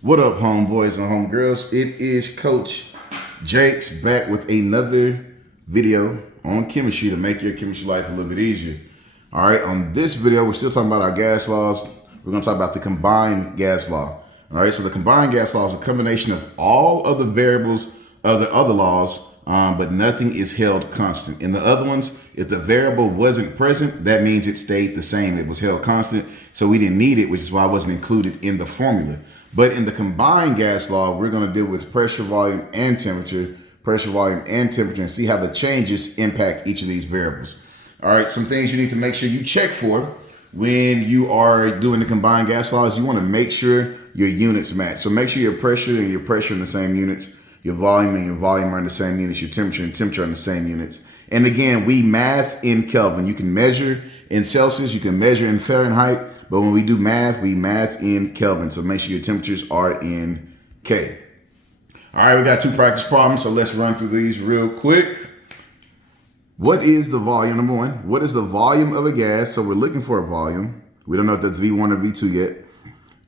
What up, homeboys and homegirls? It is Coach Jakes back with another video on chemistry to make your chemistry life a little bit easier. All right, on this video, we're still talking about our gas laws. We're going to talk about the combined gas law. All right, so the combined gas law is a combination of all of the variables of the other laws, but nothing is held constant. In the other ones, if the variable wasn't present, that means it stayed the same. It was held constant, so we didn't need it, which is why it wasn't included in the formula. But in the combined gas law, we're going to deal with pressure, volume, and temperature, and see how the changes impact each of these variables. All right, some things you need to make sure you check for when you are doing the combined gas laws. You want to make sure your units match. So make sure your pressure and your pressure in the same units, your volume and your volume are in the same units, your temperature and temperature are in the same units. And again, we math in Kelvin. You can measure in Celsius, you can measure in Fahrenheit, but when we do math, we math in Kelvin. So make sure your temperatures are in K. All right, we got two practice problems, so let's run through these real quick. What is the volume? Number one, what is the volume of a gas? So we're looking for a volume. We don't know if that's V1 or V2 yet.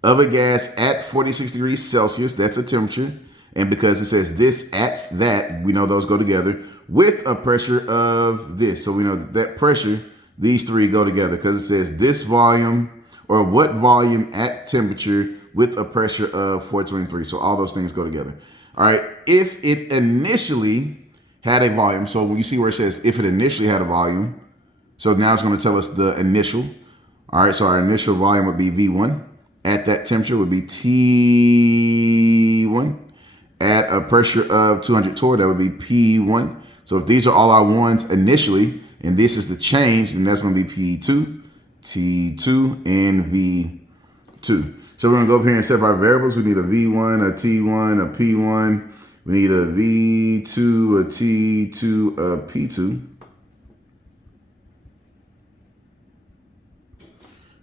Of a gas at 46 degrees Celsius, that's a temperature. And because it says this at that, we know those go together with a pressure of this. So we know that pressure, these three go together because it says this volume or what volume at temperature with a pressure of 423. So all those things go together. All right. If it initially had a volume, so when you see where it says if it initially had a volume, so now it's going to tell us the initial. All right. So our initial volume would be V1. At that temperature would be T1. At a pressure of 200 torr, that would be P1. So if these are all our ones initially, and this is the change, then that's going to be P2, T2, and V2. So we're going to go up here and set our variables. We need a V1, a T1, a P1. We need a V2, a T2, a P2.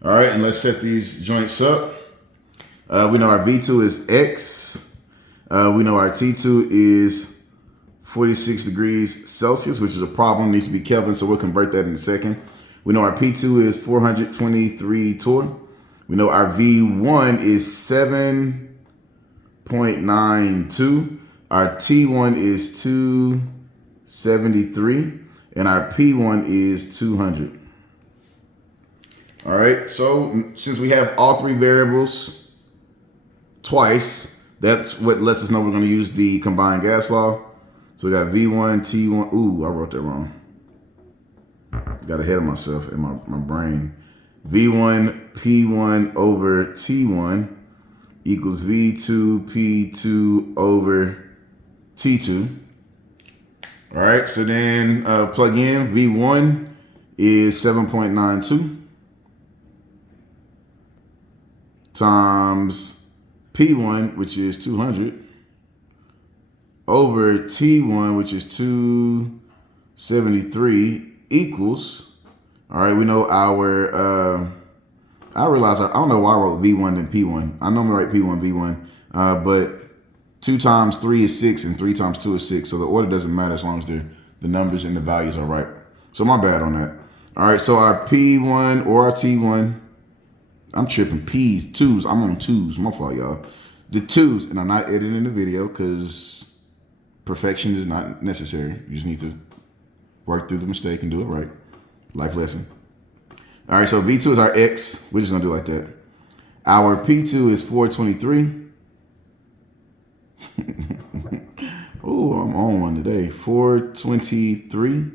All right, and let's set these joints up. We know our V2 is X. We know our T2 is 46 degrees Celsius, which is a problem, needs to be Kelvin, so we'll convert that in a second. We know our P2 is 423 torr. We know our V1 is 7.92. Our T1 is 273. And our P1 is 200. All right, so since we have all three variables twice, that's what lets us know we're going to use the combined gas law. So we got V1, T1. Ooh, I wrote that wrong. Got ahead of myself in my brain. V1, P1 over T1 equals V2, P2 over T2. All right, so then plug in. V1 is 7.92 times P1, which is 200, over T1, which is 273, equals, all right, we know our, I realize, I don't know why I wrote V1 and P1. I normally write P1, V1, but 2 times 3 is 6 and 3 times 2 is 6. So the order doesn't matter as long as the numbers and the values are right. So my bad on that. All right, so our P1 or our T1, I'm tripping. P's, twos. I'm on twos. My fault, y'all. The twos, and I'm not editing the video because perfection is not necessary. You just need to work through the mistake and do it right. Life lesson. All right, so V2 is our X. We're just going to do it like that. Our P2 is 423. Oh, I'm on one today. 423.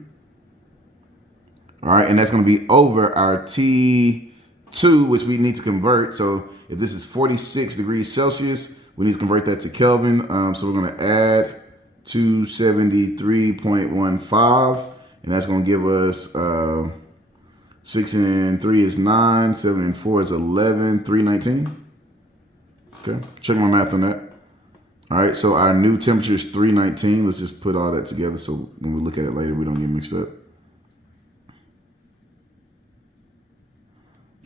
All right, and that's going to be over our T2, which we need to convert. So if this is 46 degrees Celsius, we need to convert that to Kelvin. So we're going to add 273.15, and that's going to give us 6 and 3 is 9, 7 and 4 is 11, 319. Okay, check my math on that. All right, so our new temperature is 319. Let's just put all that together so when we look at it later, we don't get mixed up.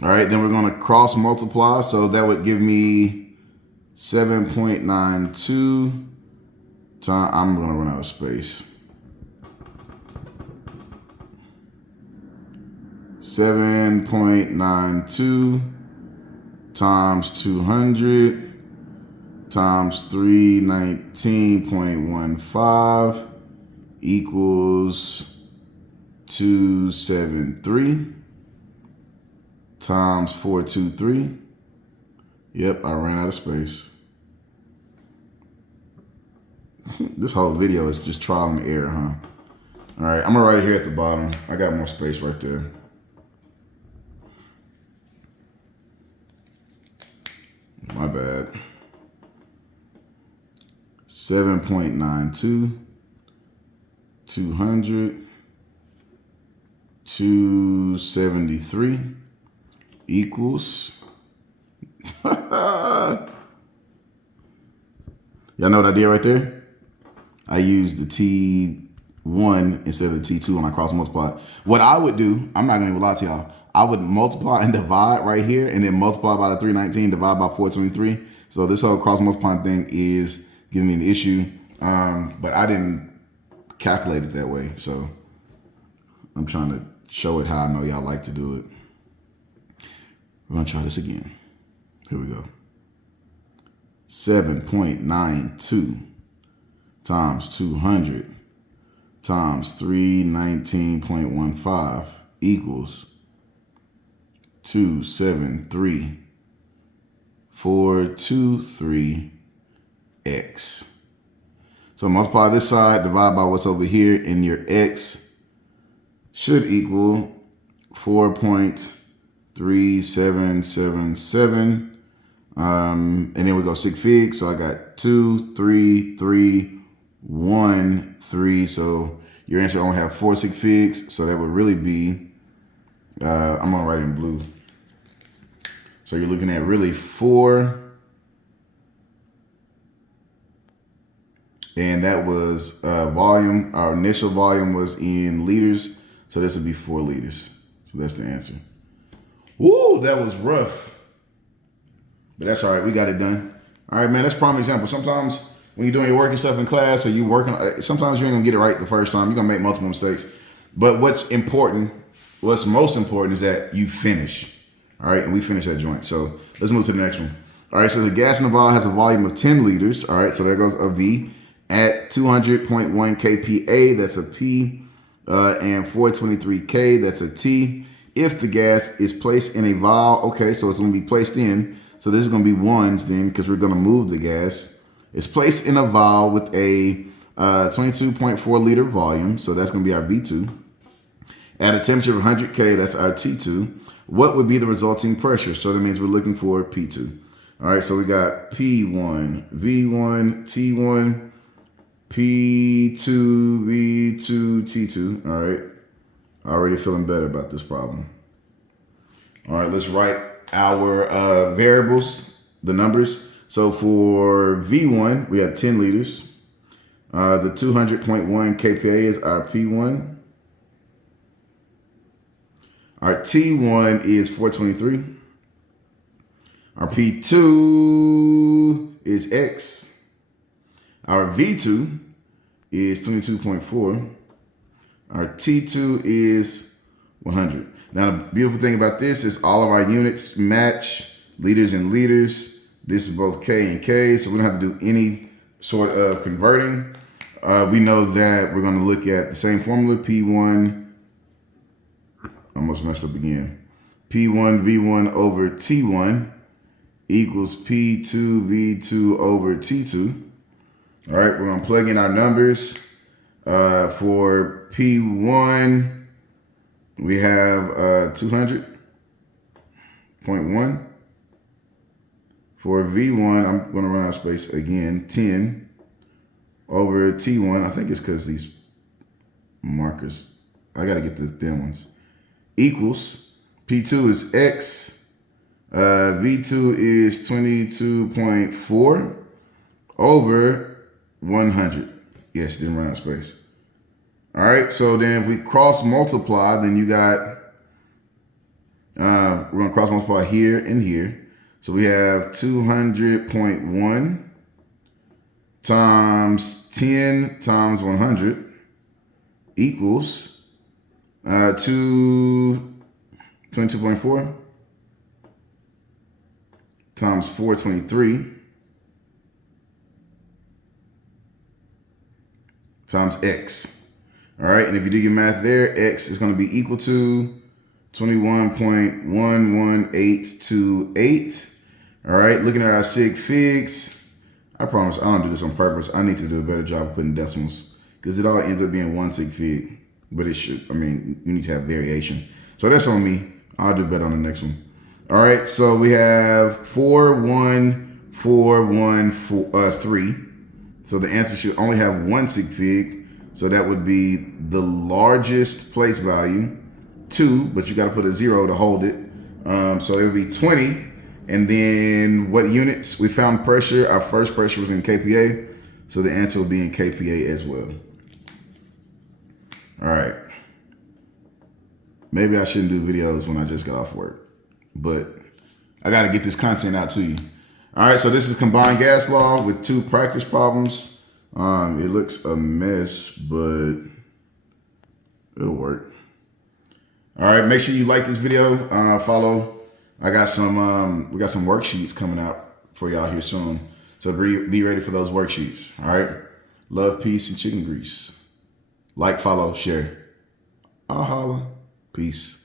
All right, then we're going to cross multiply. So that would give me 7.92 times, I'm going to run out of space. 7.92 times 200 times 319.15 equals 273 times 423. Yep, I ran out of space. This whole video is just trial and error, huh? All right, I'm gonna write it here at the bottom. I got more space right there. My bad. 7.92, 200, 273 equals. Y'all know what I did right there? I used the T1 instead of the T2 when I cross multiply. What I would do, I'm not gonna even lie to y'all, I would multiply and divide right here and then multiply by the 319, divide by 423. So this whole cross multiplying thing is giving me an issue. But I didn't calculate it that way. So I'm trying to show it how I know y'all like to do it. We're gonna try this again. Here we go. 7.92 times 200 times 319.15 equals 273,423x. So multiply this side, divide by what's over here, and your x should equal 4.3777. And then we go sig fig. So I got 2, 3, 3, 1, 3. So your answer only have 4 sig figs. So that would really be, I'm gonna write it in blue. So you're looking at really 4. And that was volume. Our initial volume was in liters. So this would be 4 liters. So that's the answer. Woo, that was rough. But that's all right. We got it done. All right, man. That's a prime example. Sometimes when you're doing your work and stuff in class or you working, sometimes you ain't gonna get it right the first time. You're gonna make multiple mistakes. But what's most important is that you finish. All right, and we finish that joint. So let's move to the next one. All right, so the gas in the vial has a volume of 10 liters. All right, so there goes a V at 200.1 kPa. That's a P, and 423 K. That's a T. If the gas is placed in a vial, okay, so it's gonna be placed in. So this is going to be ones then because we're going to move the gas. It's placed in a vial with a 22.4 liter volume. So that's going to be our V2. At a temperature of 100 K, that's our T2. What would be the resulting pressure? So that means we're looking for P2. All right, so we got P1, V1, T1, P2, V2, T2. All right, already feeling better about this problem. All right, let's write our variables, the numbers. So for V1, we have 10 liters. The 200.1 kPa is our P1. Our T1 is 423. Our P2 is X. Our V2 is 22.4. Our T2 is 100. Now, the beautiful thing about this is all of our units match liters and liters. This is both K and K, so we don't have to do any sort of converting. We know that we're going to look at the same formula, P1, almost messed up again, P1 V1 over T1 equals P2 V2 over T2. All right, we're going to plug in our numbers. For P1, we have 200.1. For V1, I'm going to run out of space again, 10 over T1. I think it's because these markers, I got to get the thin ones, equals P2 is X, V2 is 22.4 over 100. Yes, didn't run out of space. All right, so then if we cross multiply, then you got, we're going to cross multiply here and here. So we have 200.1 times 10 times 100 equals 22.4 times 423 times X. All right, and if you do your math there, X is going to be equal to 21.11828. All right, looking at our sig figs, I promise I don't do this on purpose. I need to do a better job of putting decimals because it all ends up being one sig fig. But it should, I mean, you need to have variation. So that's on me. I'll do better on the next one. All right, so we have 41413. So the answer should only have one sig fig. So that would be the largest place value, 2, but you got to put a 0 to hold it. So it would be 20. And then what units? We found pressure. Our first pressure was in kPa. So the answer will be in kPa as well. All right. Maybe I shouldn't do videos when I just got off work, but I got to get this content out to you. All right. So this is combined gas law with 2 practice problems. It looks a mess, but it'll work. All right, make sure you like this video, follow. I got some, we got some worksheets coming out for y'all here soon. So be ready for those worksheets. All right. Love, peace, and chicken grease. Like, follow, share. I'll holla. Peace.